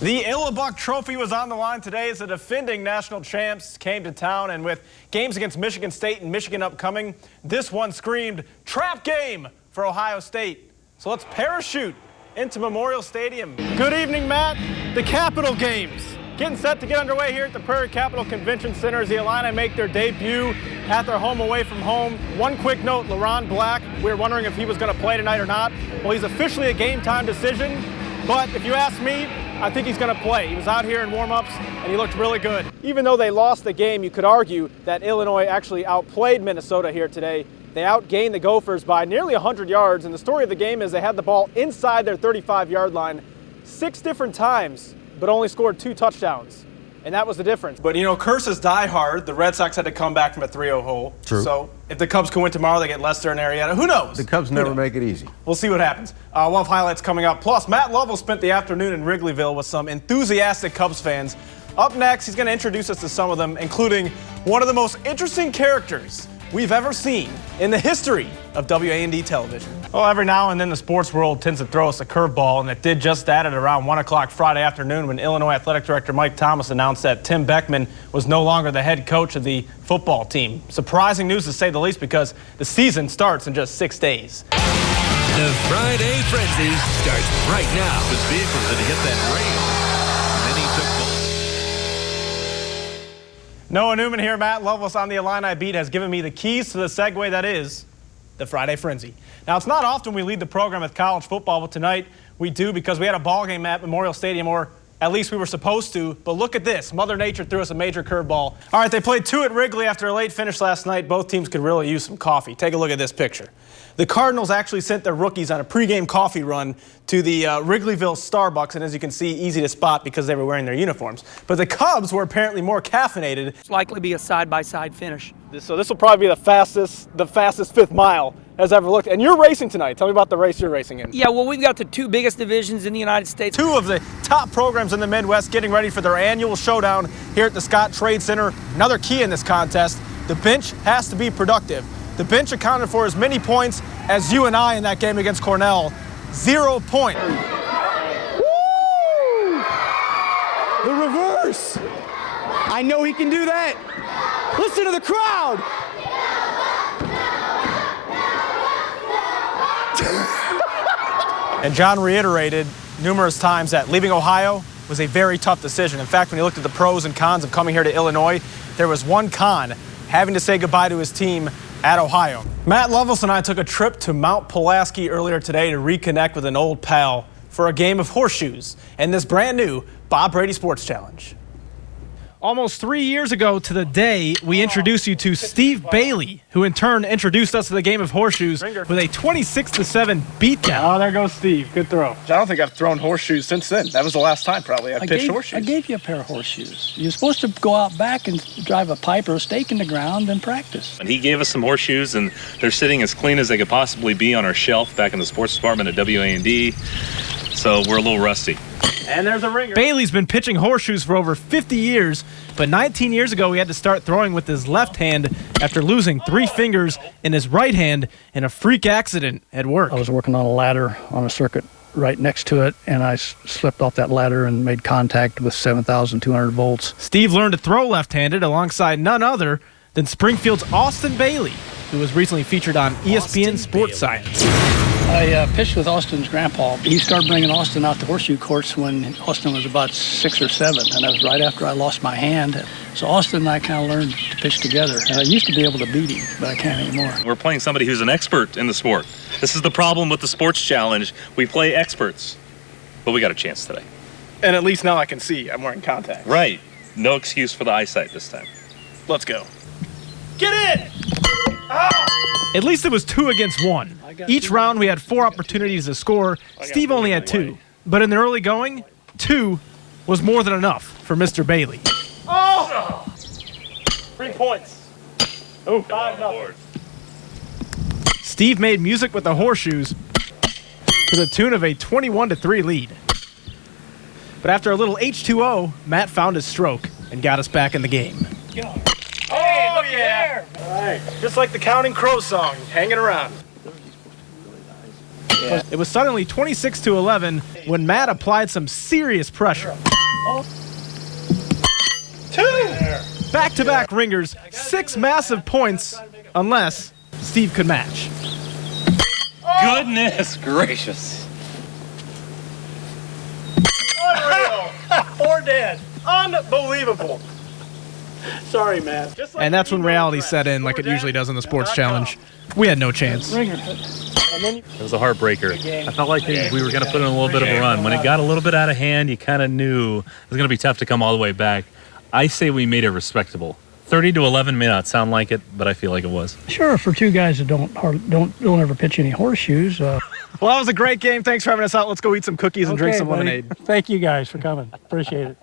The Illabuck Trophy was on the line today as the defending national champs came to town, and with games against Michigan State and Michigan upcoming, this one screamed trap game for Ohio State. So let's parachute into Memorial Stadium. Good evening, Matt. The Capital Games getting set to get underway here at the Prairie Capital Convention Center as the Illini make their debut at their home away from home. One quick note, LaRon Black, we were wondering if he was going to play tonight or not. Well, he's officially a game time decision, but if you ask me, I think he's going to play. He was out here in warm-ups, and he looked really good. Even though they lost the game, you could argue that Illinois actually outplayed Minnesota here today. They outgained the Gophers by nearly 100 yards, and the story of the game is they had the ball inside their 35-yard line 6 different times, but only scored 2 touchdowns. And that was the difference. But, you know, curses die hard. The Red Sox had to come back from a 3-0 hole. True. So if the Cubs can win tomorrow, they get Lester and Arrieta. Who knows? The Cubs never make it easy. We'll see what happens. We'll have highlights coming up. Plus, Matt Lovell spent the afternoon in Wrigleyville with some enthusiastic Cubs fans. Up next, he's going to introduce us to some of them, including one of the most interesting characters we've ever seen in the history of WAND television. Well, every now and then the sports world tends to throw us a curveball, and it did just that at around 1 o'clock Friday afternoon when Illinois Athletic Director Mike Thomas announced that Tim Beckman was no longer the head coach of the football team. Surprising news to say the least, because the season starts in just 6 days. The Friday Frenzy starts right now. His vehicle did hit that rail. Then he took Noah Newman here. Matt Loveless on the Illini Beat has given me the keys to the segue that is the Friday Frenzy. Now, it's not often we lead the program with college football, but tonight we do because we had a ball game at Memorial Stadium, or at least we were supposed to. But look at this. Mother Nature threw us a major curveball. All right, they played 2 at Wrigley after a late finish last night. Both teams could really use some coffee. Take a look at this picture. The Cardinals actually sent their rookies on a pregame coffee run to the Wrigleyville Starbucks, and as you can see, easy to spot because they were wearing their uniforms. But the Cubs were apparently more caffeinated. It's likely to be a side-by-side finish. So this will probably be the fastest 5th mile has ever looked. And you're racing tonight. Tell me about the race you're racing in. Yeah, well, we've got the 2 biggest divisions in the United States. 2 of the top programs in the Midwest getting ready for their annual showdown here at the Scott Trade Center. Another key in this contest, the bench has to be productive. The bench accounted for as many points as you and I in that game against Cornell. 0 points. Woo! The reverse. I know he can do that. Listen to the crowd. And John reiterated numerous times that leaving Ohio was a very tough decision. In fact, when he looked at the pros and cons of coming here to Illinois, there was one con, having to say goodbye to his team at Ohio. Matt Loveless and I took a trip to Mount Pulaski earlier today to reconnect with an old pal for a game of horseshoes and this brand new Bob Brady Sports Challenge. Almost 3 years ago to the day, we introduced you to Steve Bailey, who in turn introduced us to the game of horseshoes with a 26-7 beatdown. Oh, there goes Steve. Good throw. I don't think I've thrown horseshoes since then. That was the last time, probably. I pitched horseshoes. I gave you a pair of horseshoes. You're supposed to go out back and drive a pipe or a stake in the ground and practice. And he gave us some horseshoes, and they're sitting as clean as they could possibly be on our shelf back in the sports department at WAND. So we're a little rusty. And there's a ringer. Bailey's been pitching horseshoes for over 50 years, but 19 years ago he had to start throwing with his left hand after losing 3 fingers in his right hand in a freak accident at work. I was working on a ladder on a circuit right next to it, and I slipped off that ladder and made contact with 7,200 volts. Steve learned to throw left-handed alongside none other than Springfield's Austin Bailey, who was recently featured on ESPN Sports Science. I pitched with Austin's grandpa. He started bringing Austin out to horseshoe courts when Austin was about 6 or 7, and that was right after I lost my hand. So Austin and I kind of learned to pitch together. And I used to be able to beat him, but I can't anymore. We're playing somebody who's an expert in the sport. This is the problem with the sports challenge. We play experts, but we got a chance today. And at least now I can see. I'm wearing contacts. Right. No excuse for the eyesight this time. Let's go. Get in! At least it was 2 against 1. Each round we had 4 opportunities to score. Steve only had 2. But in the early going, 2 was more than enough for Mr. Bailey. Oh! 3 points. Oh, 5-0. Steve made music with the horseshoes to the tune of a 21-3 lead. But after a little H2O, Matt found his stroke and got us back in the game. Oh, yeah. All right. Just like the Counting Crows song, hanging around. It was suddenly 26-11 when Matt applied some serious pressure. Back-to-back ringers, 6 massive points, unless Steve could match. Goodness gracious. Unreal. 4 dead. Unbelievable. Sorry, Matt. And that's when reality set in, like it usually does in the sports challenge. We had no chance. Ringer. It was a heartbreaker. I felt like we were going to put in a little bit of a run. When it got a little bit out of hand, you kind of knew it was going to be tough to come all the way back. I say we made it respectable. 30-11 may not sound like it, but I feel like it was. Sure, for two guys that don't ever pitch any horseshoes. Well, that was a great game. Thanks for having us out. Let's go eat some cookies and drink some lemonade. Thank you guys for coming. Appreciate it.